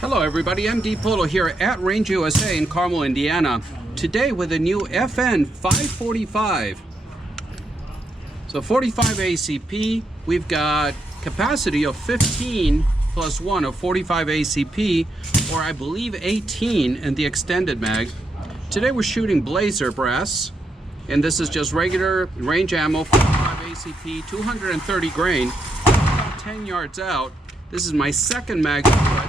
Hello everybody, I'm D Polo here at Range USA in Carmel, Indiana. Today with a new FN 545. So 45 ACP, we've got capacity of 15 plus 1 of 45 ACP, or I believe 18 in the extended mag. Today we're shooting Blazer brass, and this is just regular range ammo, 45 ACP, 230 grain, about 10 yards out. This is my second mag bullet.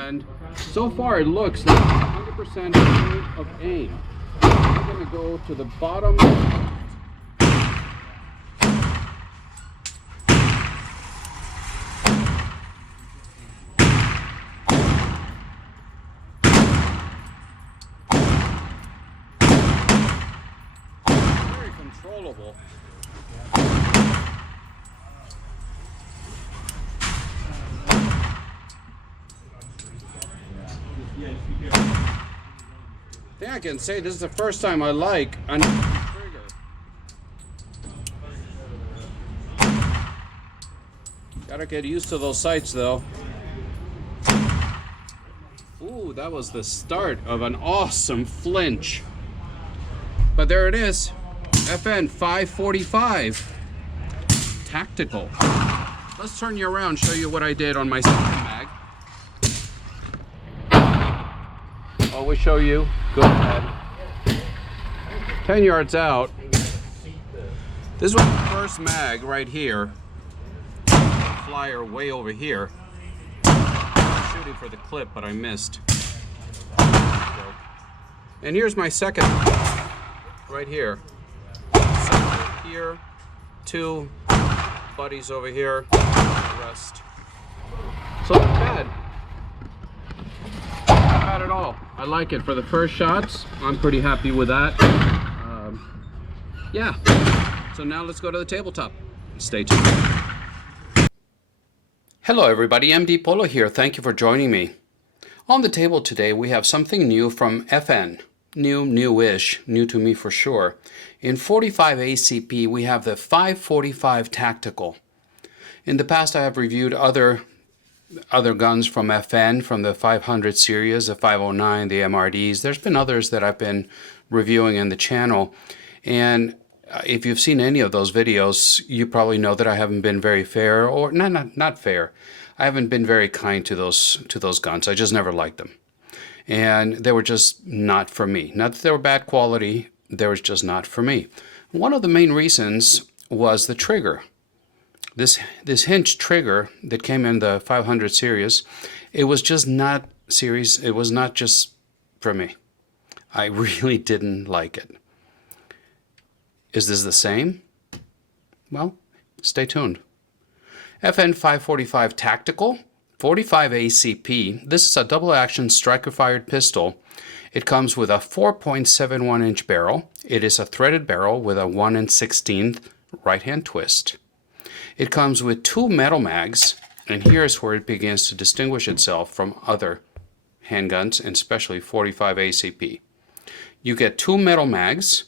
And so far it looks like 100% of aim. I'm going to go to the bottom. Very controllable. Yeah, I can say this is the first time I like a trigger. Gotta get used to those sights though. Ooh, that was the start of an awesome flinch. But there it is, FN 545 Tactical. Let's turn you around, show you what I did on my second mag. Always show you. Go ahead. 10 yards out. This was the first mag right here. Flyer way over here. I was shooting for the clip, but I missed. And here's my second right here. So here, two buddies over here. The rest. So not bad. Not bad at all. I like it for the first shots. I'm pretty happy with that. Yeah. So now let's go to the tabletop. Stay tuned. Hello everybody, MD Polo here. Thank you for joining me. On the table today we have something new from FN. Newish, new to me for sure. In 45 ACP we have the 545 Tactical. In the past I have reviewed other guns from FN, from the 500 series, the 509, the MRDs. There's been others that I've been reviewing in the channel, and if you've seen any of those videos, you probably know that I haven't been very fair, or not fair. I haven't been very kind to those guns. I just never liked them, and they were just not for me. Not that they were bad quality, they were just not for me. One of the main reasons was the trigger. This hinge trigger that came in the 500 series, it was just not it was not just for me. I really didn't like it. Is this the same? Well, stay tuned. FN 545 Tactical, 45 ACP. This is a double action striker fired pistol. It comes with a 4.71 inch barrel. It is a threaded barrel with a 1 1/16 right hand twist. It comes with two metal mags, and here's where it begins to distinguish itself from other handguns, and especially 45 ACP. You get two metal mags,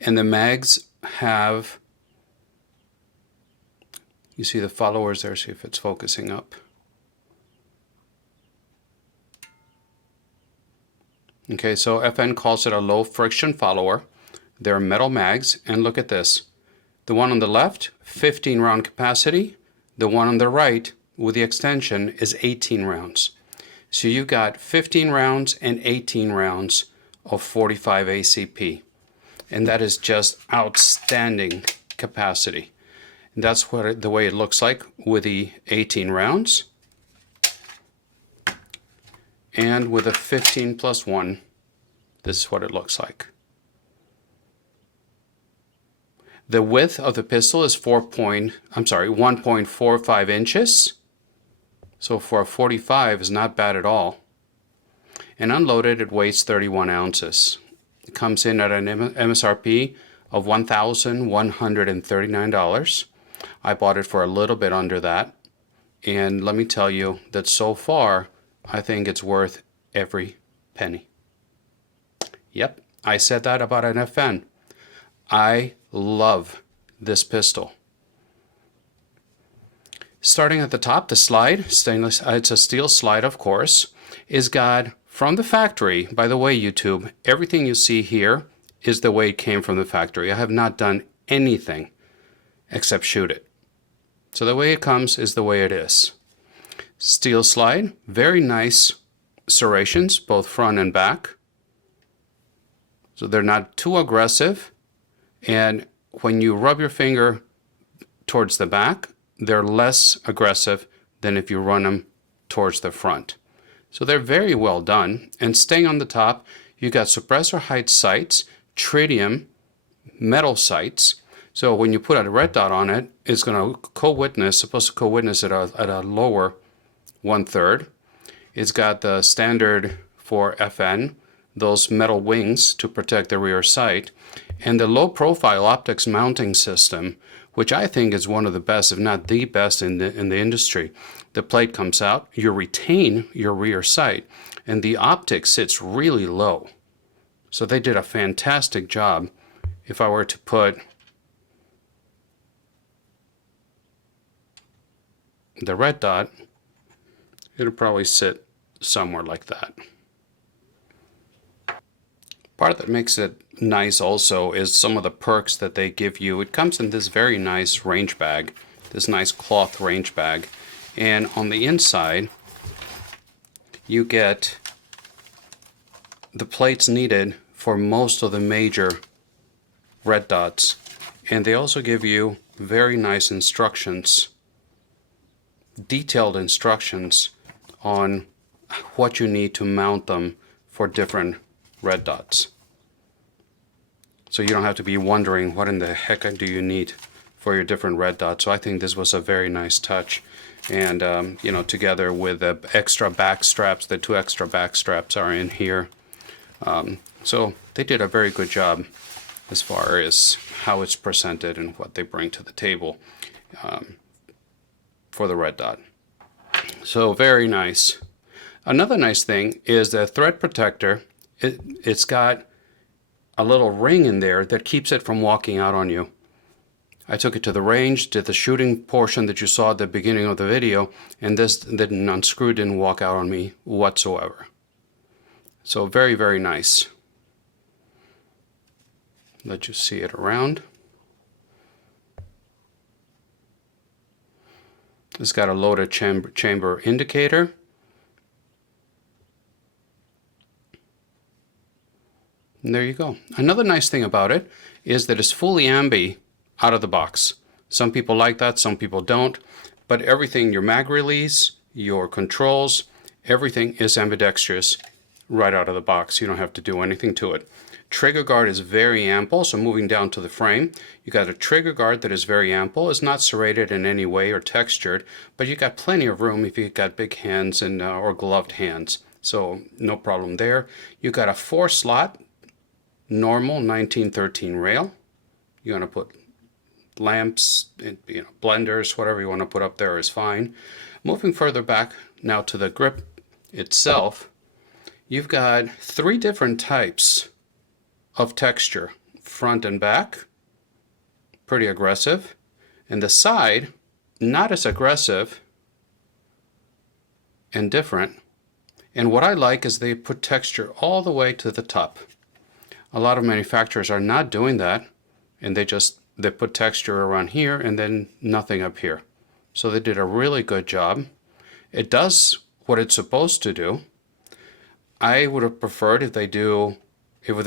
and the mags have, you see the followers there, see if it's focusing up. Okay, so FN calls it a low friction follower. They're metal mags, and look at this. The one on the left, 15 round capacity. The one on the right with the extension is 18 rounds. So you've got 15 rounds and 18 rounds of 45 ACP. And that is just outstanding capacity. And that's the way it looks like with the 18 rounds. And with a 15 plus 1, this is what it looks like. The width of the pistol is 1.45 inches. So for a 45 is not bad at all. And unloaded, it weighs 31 ounces. It comes in at an MSRP of $1,139. I bought it for a little bit under that. And let me tell you that so far, I think it's worth every penny. Yep, I said that about an FN. I love this pistol. Starting at the top, the slide, stainless, it's a steel slide, of course, is got from the factory. By the way, YouTube, everything you see here is the way it came from the factory. I have not done anything except shoot it. So the way it comes is the way it is. Steel slide, very nice serrations, both front and back. So they're not too aggressive. And when you rub your finger towards the back, they're less aggressive than if you run them towards the front. So they're very well done. And staying on the top, you got suppressor height sights, tritium metal sights. So when you put a red dot on it, it's going to supposed to co-witness at a lower 1/3. It's got the standard for FN, those metal wings to protect the rear sight, and the low profile optics mounting system, which I think is one of the best, if not the best in the industry. The plate comes out, you retain your rear sight, and the optic sits really low. So they did a fantastic job. If I were to put the red dot, it'll probably sit somewhere like that. Part that makes it nice also is some of the perks that they give you. It comes in this very nice range bag, this nice cloth range bag. And on the inside, you get the plates needed for most of the major red dots. And they also give you very nice instructions, detailed instructions on what you need to mount them for different red dots. So you don't have to be wondering what in the heck do you need for your different red dots. So I think this was a very nice touch. And you know, together with the extra back straps, the 2 extra back straps are in here. So they did a very good job as far as how it's presented and what they bring to the table for the red dot. So very nice. Another nice thing is the thread protector. It's got a little ring in there that keeps it from walking out on you. I took it to the range, did the shooting portion that you saw at the beginning of the video, and this didn't unscrew, didn't walk out on me whatsoever. So very, very nice. Let you see it around. It's got a loaded chamber indicator. And there you go. Another nice thing about it is that it's fully ambi out of the box. Some people like that, some people don't. But everything, your mag release, your controls, everything is ambidextrous right out of the box. You don't have to do anything to it. Trigger guard is very ample, so moving down to the frame, you got a trigger guard that is very ample. It's not serrated in any way or textured, but you got plenty of room if you've got big hands and or gloved hands. So no problem there. You got a 4-slot normal 1913 rail. You're going to put lamps, blenders, whatever you want to put up there is fine. Moving further back now to the grip itself, you've got 3 different types of texture, front and back, pretty aggressive, and the side, not as aggressive and different. And what I like is they put texture all the way to the top. A lot of manufacturers are not doing that, and they put texture around here and then nothing up here. So they did a really good job. It does what it's supposed to do. I would have preferred if they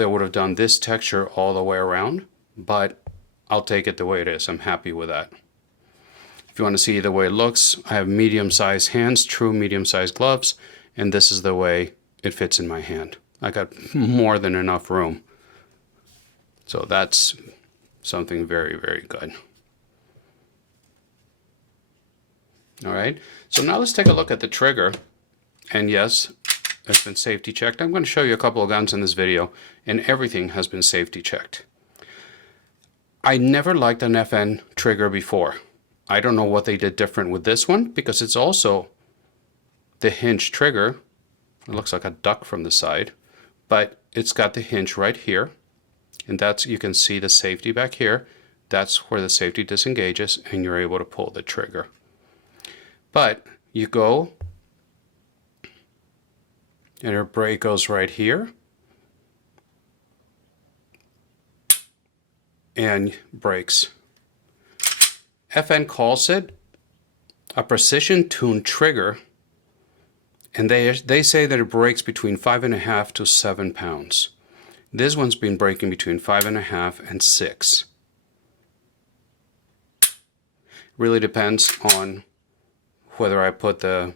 would have done this texture all the way around, but I'll take it the way it is. I'm happy with that. If you want to see the way it looks, I have medium-sized hands, true medium-sized gloves, and this is the way it fits in my hand. I got more than enough room. So that's something very, very good. All right, so now let's take a look at the trigger. And yes, it's been safety checked. I'm going to show you a couple of guns in this video, and everything has been safety checked. I never liked an FN trigger before. I don't know what they did different with this one, because it's also the hinge trigger. It looks like a duck from the side, but it's got the hinge right here. And that's, you can see the safety back here. That's where the safety disengages and you're able to pull the trigger. But you go, and your brake goes right here, and brakes. FN calls it a precision tuned trigger, and they say that it brakes between 5.5 to 7 pounds. This one's been braking between 5.5 and 6. Really depends on whether I put the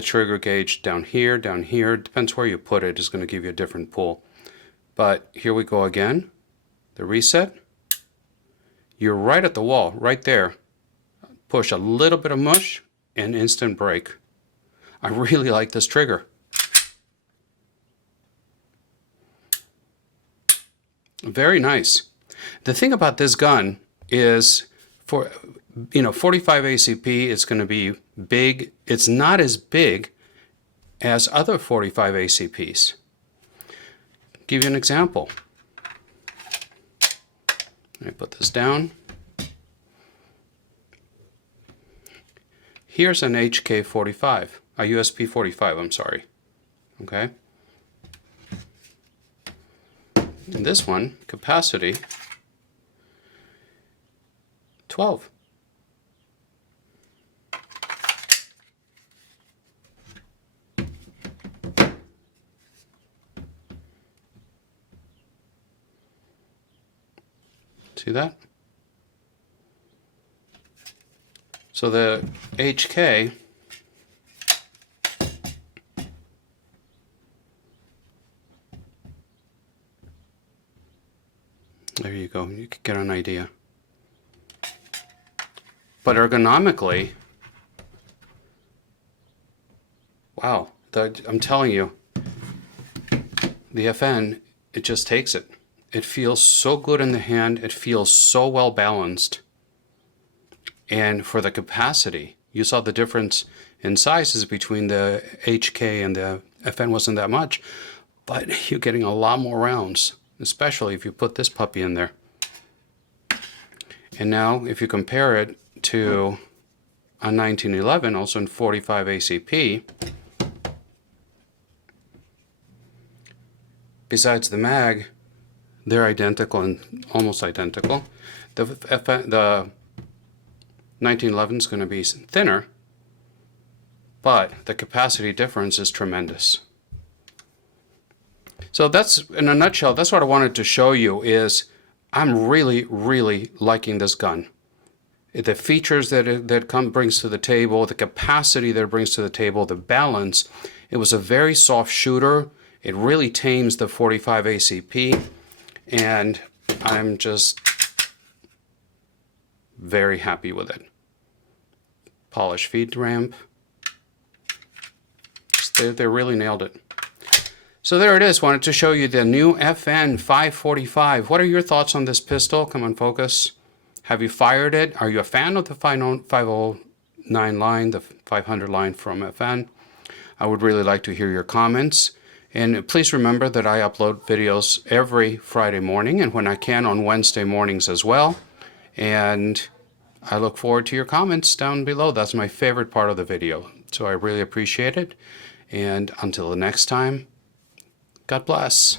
trigger gauge down here, depends where you put it, is going to give you a different pull. But here we go again, the reset. You're right at the wall, right there. Push a little bit of mush and instant brake. I really like this trigger. Very nice. The thing about this gun is, for 45 ACP, it's going to be big. It's not as big as other 45 ACPs. Give you an example. Let me put this down. Here's an HK45, a USP 45, I'm sorry. Okay. And this one, capacity 12. See that? So the HK there you go, you can get an idea. But ergonomically, wow, I'm telling you, the FN, it just takes it. It feels so good in the hand, it feels so well balanced. And for the capacity, you saw the difference in sizes between the HK and the FN wasn't that much, but you're getting a lot more rounds, especially if you put this puppy in there. And now if you compare it to a 1911, also in 45 ACP, besides the mag, they're identical and almost identical. The 1911 is going to be thinner, but the capacity difference is tremendous. So that's, in a nutshell, that's what I wanted to show you. Is I'm really, really liking this gun. The features that it brings to the table, the capacity that it brings to the table, the balance. It was a very soft shooter. It really tames the 45 ACP, and I'm just very happy with it. Polished feed ramp. They really nailed it. So there it is. Wanted to show you the new FN 545. What are your thoughts on this pistol? Come on, focus. Have you fired it? Are you a fan of the 509 line, the 500 line from FN? I would really like to hear your comments. And please remember that I upload videos every Friday morning, and when I can on Wednesday mornings as well. And I look forward to your comments down below. That's my favorite part of the video. So I really appreciate it. And until the next time, God bless.